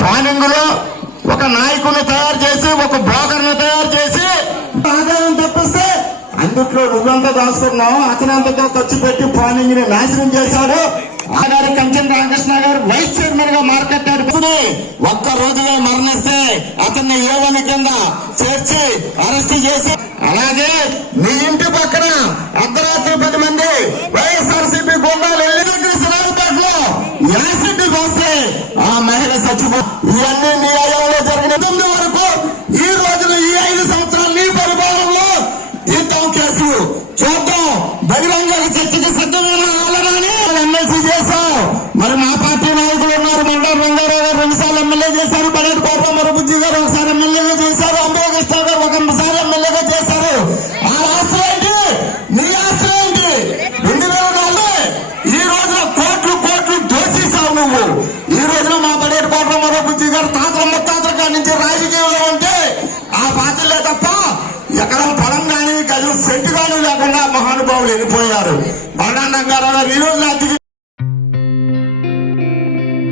Planning లో ఒక నాయకుని తయారు చేసి ఒక బ్రోకర్ని తయారు చేసి ఆదాయం తప్పిస్తే అందుట్లో నువ్వెంత దాచుకున్నావు, అతనంతతో ఖర్చు పెట్టి ప్లానింగ్ ని నాశనం చేశాడు. ఆ గారు కంచెం రామకృష్ణ గారు వైస్ చైర్మన్ గా మార్కెట్టాడు. ఒక్క రోజులో మరణిస్తే అతన్ని ఏవని కింద చేర్చి అరెస్ట్ చేసి, అలాగే నీ ఇంటి పక్కన అర్ధరాత్రి 10 మంది వైఎస్ఆర్సీపీ గుండాలు సిరాజపేటలో యాసిడ్ వస్తే ఆ మహిళ చచ్చిపో. ఇవన్నీ నీ అయ్యంలో జరిగిన వరకు ఈ రోజున ఈ 5 సంవత్సరాలు నీ పరిపాలనలో తీద్దాం కేసులు చూద్దాం. బహిరంగ చర్చకి సిద్ధమైన ఆలయాన్ని ఎమ్మెల్సీ చేశాం. మరి మా పార్టీ నాయకులు ఉన్నారు. మండల రంగారావు గారు 2 సార్లు ఎమ్మెల్యే చేశారు. బడేటి కోటరామారావు బుజ్జి గారు ఒకసారి ఎమ్మెల్యేగా చేశారు. అంబేకృష్ణ గారు ఒకసారి ఎమ్మెల్యేగా చేశారు. ఆ ఆస్తులు ఏంటి, నీ ఆస్తులు ఏంటి? 2004 ఈ రోజున కోట్లు కోట్లు దోషిస్తావు నువ్వు. ఈ రోజున మా బడేటి కోటరామారావు బుజ్జి గారు తాతల ముత్తాతల కాడి నుంచి రాజకీయంలో ఉంటే ఆ పార్టీలే తప్ప ఎక్కడ పొలం కానీ గజం సెంటు కానీ లేకుండా మహానుభావులు వెళ్ళిపోయారు. బండారంగారావు ఈ రోజు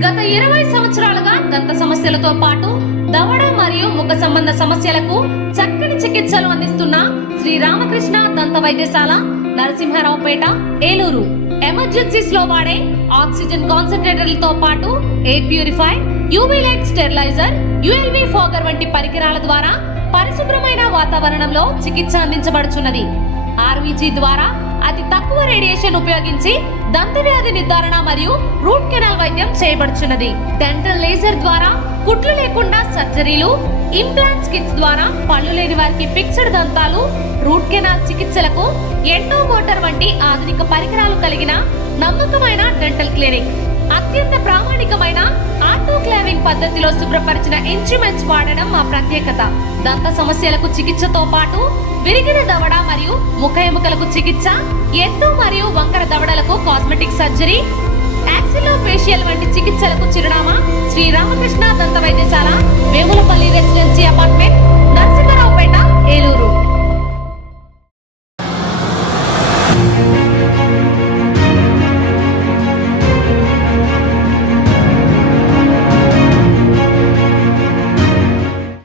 గత 20 సంవత్సరాలుగా దంత సమస్యలతో పాటు దవడ మరియు ముఖ సంబంధ సమస్యలకు చక్కని చికిత్సలు అందిస్తున్న శ్రీ రామకృష్ణ దంత వైద్యశాల, నరసింహారావుపేట, ఏలూరు. ఎమర్జెన్సీస్ లో వాడే ఆక్సిజన్ కాన్సంట్రేటర్లతో పాటు air purify, UV light steriliser, ULV fogger వంటి పరికరాల ద్వారా పరిశుభ్రమైన వాతావరణంలో చికిత్స అందించబడుచున్నది. ఆర్వీజీ ద్వారా అతి తక్కువ రేడియేషన్ ఉపయోగించి దంత వ్యాధి నిర్ధారణ మరియు రూట్ కెనాల్ వైద్యం చేయబడుచున్నది. డెంటల్ లేజర్ ద్వారా కుట్లు లేకుండా సర్జరీలు, ఇంప్లాంట్స్ కిట్స్ ద్వారా పళ్ళు లేని వారికి ఫిక్స్డ్ దంతాలు, రూట్ కెనాల్ చికిత్సలకు ఎండో మోటార్ వంటి ఆధునిక పరికరాలు కలిగిన నమ్మకమైన డెంటల్ క్లినిక్. అత్యంత ప్రామాణికమైన ఆటోక్లావింగ్ పద్ధతిలో శుభ్రపరిచిన ఇన్స్ట్రుమెంట్స్ వాడడం మా ప్రత్యేకత. దంత సమస్యలకు చికిత్సతో పాటు విరిగిన దవడ మరియు ముఖ ఎముకలకు చికిత్స, ఎత్తు మరియు వంకర దవడలకు కాస్మెటిక్ సర్జరీ, యాక్సిలోఫేషియల్ వంటి చికిత్సలకు చిరునామా శ్రీ రామకృష్ణ దంత వైద్యశాల, వేములపల్లి రెసిడెన్సీ అపార్ట్మెంట్, నరసింహారావుపేట, ఏలూరు.